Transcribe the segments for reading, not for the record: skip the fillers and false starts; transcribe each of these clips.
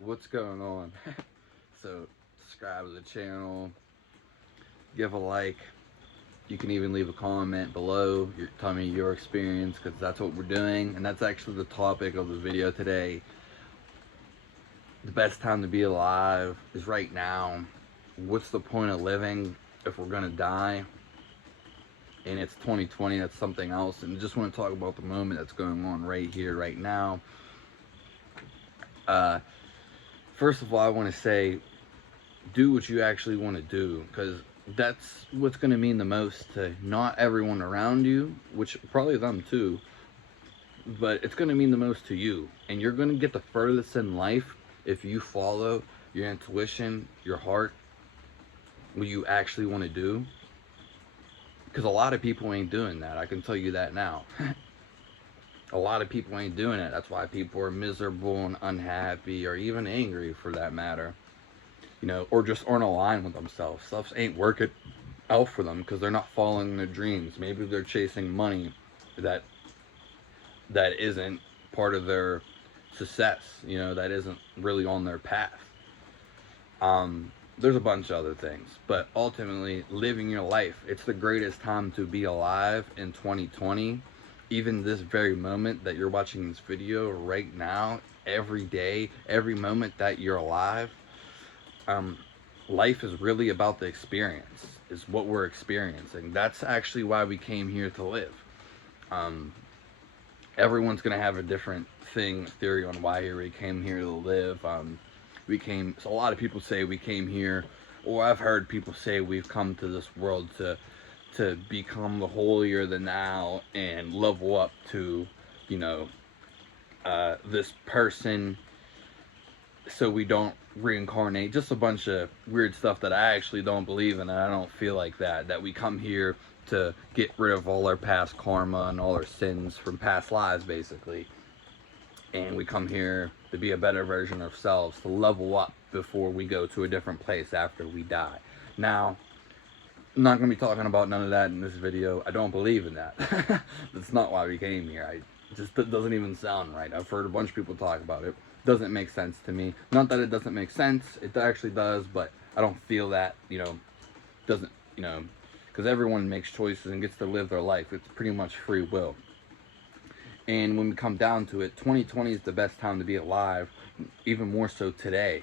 What's going on? So subscribe to the channel, give a like. You can even leave a comment below. Tell me your experience, because that's what we're doing, and that's actually the topic of the video today. The best time to be alive is right now. What's the point of living if we're gonna die? And it's 2020. That's something else. And I just want to talk about the moment that's going on right here, right now. Uh, First of all, I want to say, do what you actually want to do, because that's what's going to mean the most to not everyone around you, which probably them too, but it's going to mean the most to you. And you're going to get the furthest in life if you follow your intuition, your heart, what you actually want to do. Because a lot of people ain't doing that. I can tell you that now. A lot of people ain't doing it. That's why people are miserable and unhappy, or even angry for that matter. Or just aren't aligned with themselves. Stuff ain't working out for them because they're not following their dreams. Maybe they're chasing money that isn't part of their success. That isn't really on their path. There's a bunch of other things, but ultimately, living your life. It's the greatest time to be alive in 2020. Even this very moment that you're watching this video right now, every day, every moment that you're alive, life is really about the experience, is what we're experiencing. That's actually why we came here to live. um, Everyone's going to have a different theory on why we came here to live. So a lot of people say we came here, or I've heard people say we've come to this world to become the holier than thou and level up to, you know this person, so we don't reincarnate. Just a bunch of weird stuff that I actually don't believe in, and I don't feel like that we come here to get rid of all our past karma and all our sins from past lives, basically. And we come here to be a better version of ourselves, to level up before we go to a different place after we die. Now, I'm not going to be talking about none of that in this video. I don't believe in that. That's not why we came here. It doesn't even sound right. I've heard a bunch of people talk about it. Doesn't make sense to me. Not that it doesn't make sense. It actually does, but I don't feel that, doesn't, because everyone makes choices and gets to live their life. It's pretty much free will. And when we come down to it, 2020 is the best time to be alive, even more so today.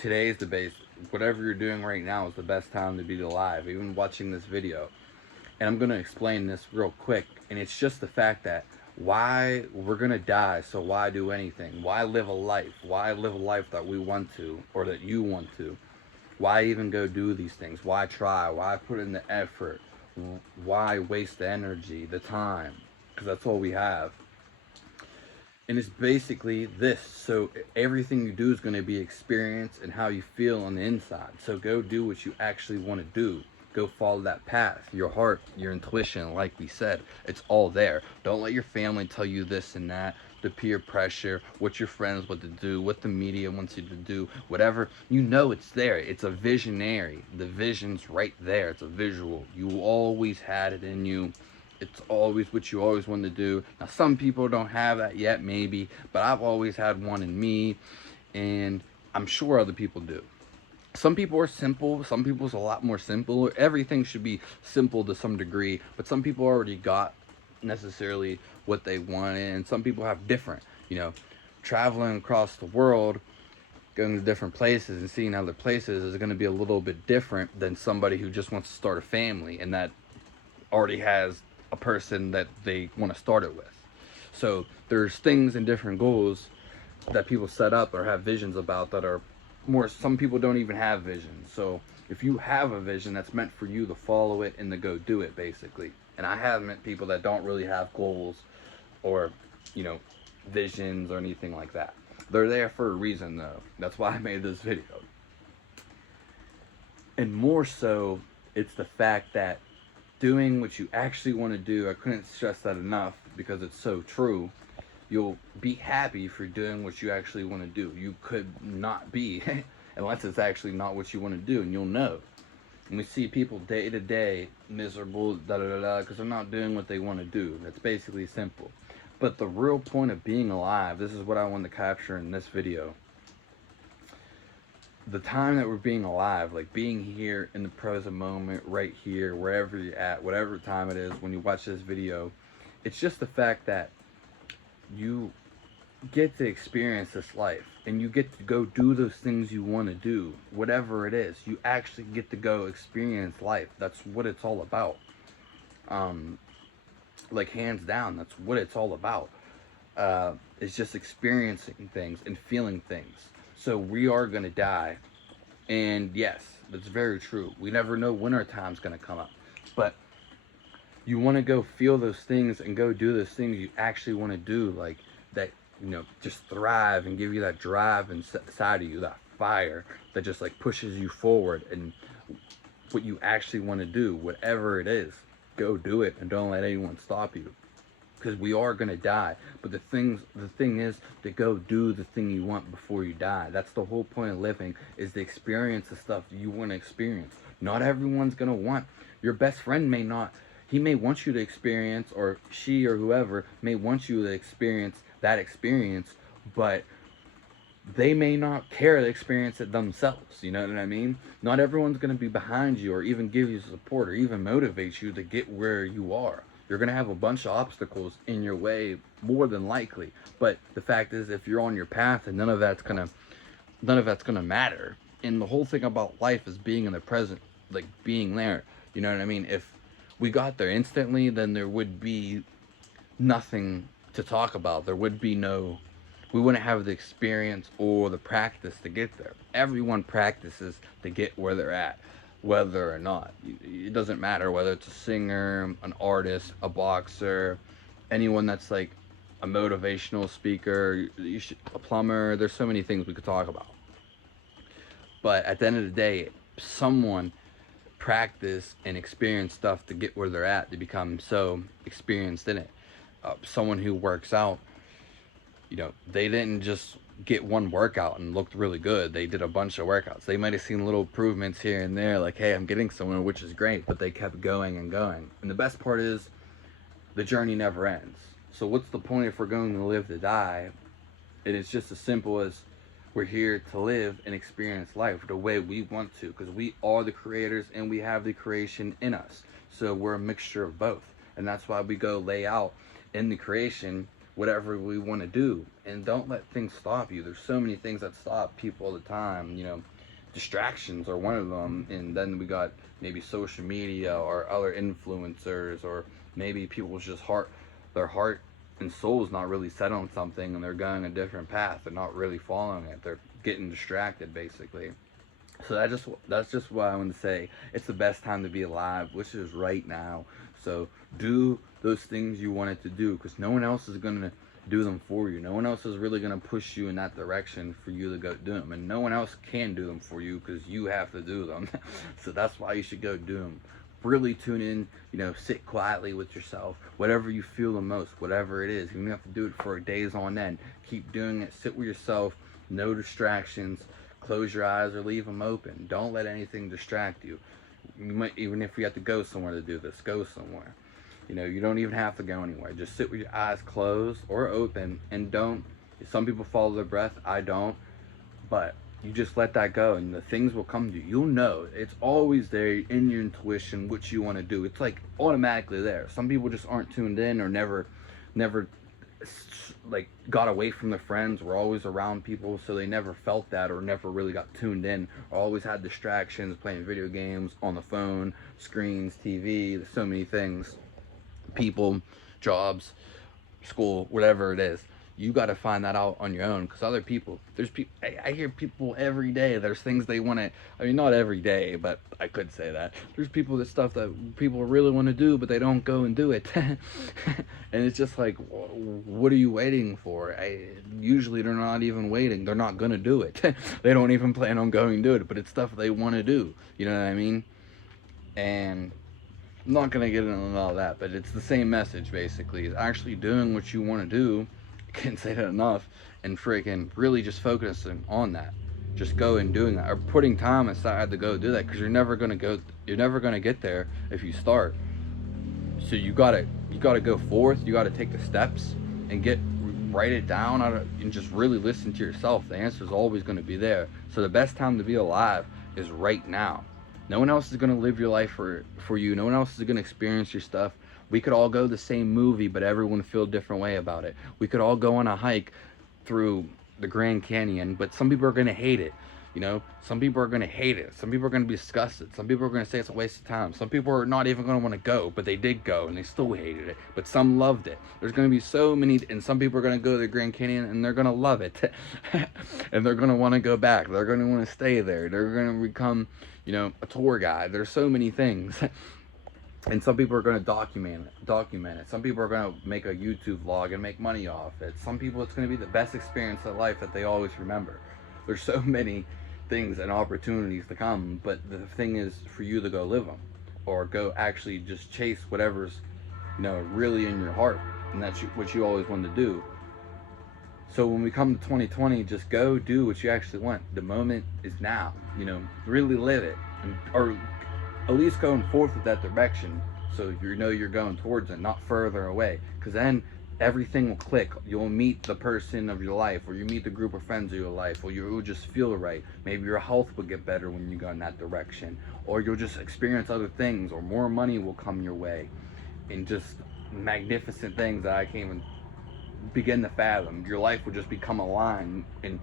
Today is the base. Whatever you're doing right now is the best time to be alive, even watching this video. And I'm going to explain this real quick. And it's just the fact that why we're going to die, so why do anything? Why live a life? Why live a life that we want to, or that you want to? Why even go do these things? Why try? Why put in the effort? Why waste the energy, the time? Because that's all we have. And it's basically this. So everything you do is going to be experience and how you feel on the inside. So go do what you actually want to do. Go follow that path. Your heart, your intuition, like we said, it's all there. Don't let your family tell you this and that, the peer pressure, what your friends want to do, what the media wants you to do, whatever. It's there. It's a visionary. The vision's right there. It's a visual. You always had it in you. It's always what you always want to do. Now, some people don't have that yet, maybe, but I've always had one in me, and I'm sure other people do. Some people are simple. Some people's a lot more simple. Everything should be simple to some degree, but some people already got necessarily what they wanted, and some people have different. Traveling across the world, going to different places and seeing other places is going to be a little bit different than somebody who just wants to start a family and that already has a person that they want to start it with. So there's things and different goals that people set up or have visions about that are more, some people don't even have visions. So if you have a vision, that's meant for you to follow it and to go do it, basically. And I have met people that don't really have goals or, visions or anything like that. They're there for a reason, though. That's why I made this video. And more so, it's the fact that doing what you actually want to do, I couldn't stress that enough because it's so true. You'll be happy for doing what you actually want to do. You could not be unless it's actually not what you want to do, and you'll know. And we see people day to day miserable, because they're not doing what they want to do. That's basically simple. But the real point of being alive, this is what I want to capture in this video. the time that we're being alive, like being here in the present moment, right here, wherever you're at, whatever time it is when you watch this video, it's just the fact that you get to experience this life and you get to go do those things you want to do, whatever it is. You actually get to go experience life. That's what it's all about. Like, hands down, that's what it's all about. It's just experiencing things and feeling things. So we are going to die. And yes, that's very true. We never know when our time's going to come up. But you want to go feel those things and go do those things you actually want to do, like that, just thrive and give you that drive inside of you, that fire that just like pushes you forward, and what you actually want to do, whatever it is, go do it and don't let anyone stop you. Because we are going to die. But the thing is to go do the thing you want before you die. That's the whole point of living, is to experience the stuff you want to experience. Not everyone's going to want. Your best friend may not. He may want you to experience, or she or whoever may want you to experience that experience, but they may not care to experience it themselves. You know what I mean? Not everyone's going to be behind you or even give you support or even motivate you to get where you are. You're going to have a bunch of obstacles in your way, more than likely. But the fact is, if you're on your path, and none of that's going to matter. And the whole thing about life is being in the present, like being there. You know what I mean? If we got there instantly, then there would be nothing to talk about. There would be we wouldn't have the experience or the practice to get there. Everyone practices to get where they're at, whether or not. It doesn't matter whether it's a singer, an artist, a boxer, anyone that's like a motivational speaker, a plumber. There's so many things we could talk about. But at the end of the day, someone practice and experience stuff to get where they're at, to become so experienced in it. Someone who works out, they didn't just get one workout and looked really good. They did a bunch of workouts. They might have seen little improvements here and there, like, hey, I'm getting somewhere, which is great, but they kept going and going. And the best part is, the journey never ends. So what's the point if we're going to live to die? And it's just as simple as, we're here to live and experience life the way we want to, because we are the creators and we have the creation in us. So we're a mixture of both. And that's why we go lay out in the creation whatever we want to do. And don't let things stop you. There's so many things that stop people all the time. Distractions are one of them. And then we got maybe social media or other influencers, or maybe people's just their heart and soul's not really set on something, and they're going a different path. They're not really following it. They're getting distracted, basically. So that's just why I want to say it's the best time to be alive, which is right now. So do those things you wanted to do, because no one else is going to do them for you. No one else is really going to push you in that direction for you to go do them. And no one else can do them for you, because you have to do them. So that's why you should go do them. Really tune in, sit quietly with yourself, whatever you feel the most, whatever it is. You don't have to do it for days on end. Keep doing it. Sit with yourself, no distractions. Close your eyes or leave them open. Don't let anything distract you. You might, even if you have to go somewhere to do this, go somewhere. You don't even have to go anywhere. Just sit with your eyes closed or open, and don't. Some people follow their breath. I don't. But you just let that go, and the things will come to you. You'll know. It's always there in your intuition what you want to do. It's like automatically there. Some people just aren't tuned in, or never like got away from their friends, were always around people, so they never felt that, or never really got tuned in, or always had distractions, playing video games, on the phone, screens, TV. There's so many things. People, jobs, school, whatever it is. You got to find that out on your own, because other people, I hear people every day, there's things they want to, not every day, but I could say that. There's stuff that people really want to do, but they don't go and do it. And it's just like, what are you waiting for? Usually they're not even waiting. They're not going to do it. They don't even plan on going to do it, but it's stuff they want to do. You know what I mean? And I'm not going to get into all that, but it's the same message, basically. It's actually doing what you want to do. Can't say that enough, and freaking really just focusing on that, just go and doing that, or putting time aside to go do that, because you're never gonna get there if you start. So you gotta go forth. You gotta take the steps and write it down and just really listen to yourself. The answer is always going to be there. So the best time to be alive is right now. No one else is going to live your life for you. No one else is going to experience your stuff. We could all go the same movie, but everyone feel a different way about it. We could all go on a hike through the Grand Canyon, but some people are going to hate it. You know, some people are going to hate it. Some people are going to be disgusted. Some people are going to say it's a waste of time. Some people are not even going to want to go, but they did go and they still hated it. But some loved it. There's going to be so many, and some people are going to go to the Grand Canyon and they're going to love it. And they're going to want to go back. They're going to want to stay there. They're going to become, you know, a tour guide. There's so many things. And some people are going to document it. Some people are going to make a YouTube vlog and make money off it. Some people, it's going to be the best experience of life that they always remember. There's so many things and opportunities to come, but the thing is for you to go live them, or go actually just chase whatever's, you know, really in your heart, and that's what you always want to do. So when we come to 2020, just go do what you actually want. The moment is now, you know, really live it, or at least going forth with that direction, so you know you're going towards it, not further away, because then everything will click. You'll meet the person of your life, or you meet the group of friends of your life, or you'll just feel right. Maybe your health will get better when you go in that direction, or you'll just experience other things, or more money will come your way, and just magnificent things that I can't even begin to fathom. Your life will just become aligned, and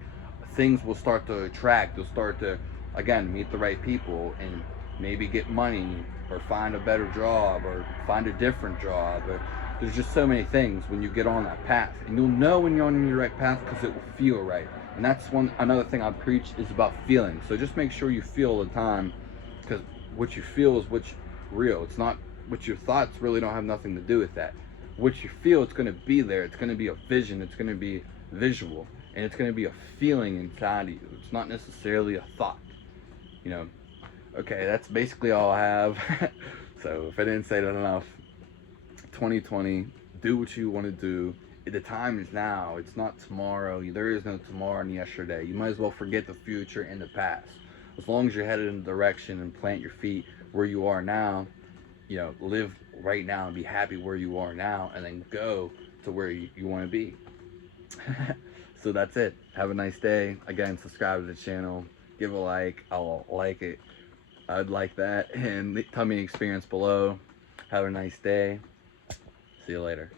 things will start to attract. You'll start to, again, meet the right people, and maybe get money, or find a better job, or find a different job, or there's just so many things when you get on that path, and you'll know when you're on the right path because it will feel right. And that's another thing I preach is about feeling. So just make sure you feel all the time, because what you feel is what's real. It's not what your thoughts really don't have nothing to do with that. What you feel, it's going to be there. It's going to be a vision. It's going to be visual, and it's going to be a feeling inside of you. It's not necessarily a thought, you know. Okay, that's basically all I have. So if I didn't say that enough, 2020, do what you want to do. The time is now. It's not tomorrow. There is no tomorrow and yesterday. You might as well forget the future and the past. As long as you're headed in the direction and plant your feet where you are now, you know, live right now and be happy where you are now, and then go to where you want to be. So that's it. Have a nice day. Again, subscribe to the channel. Give a like. I'll like it. I'd like that. And tell me your experience below. Have a nice day. See you later.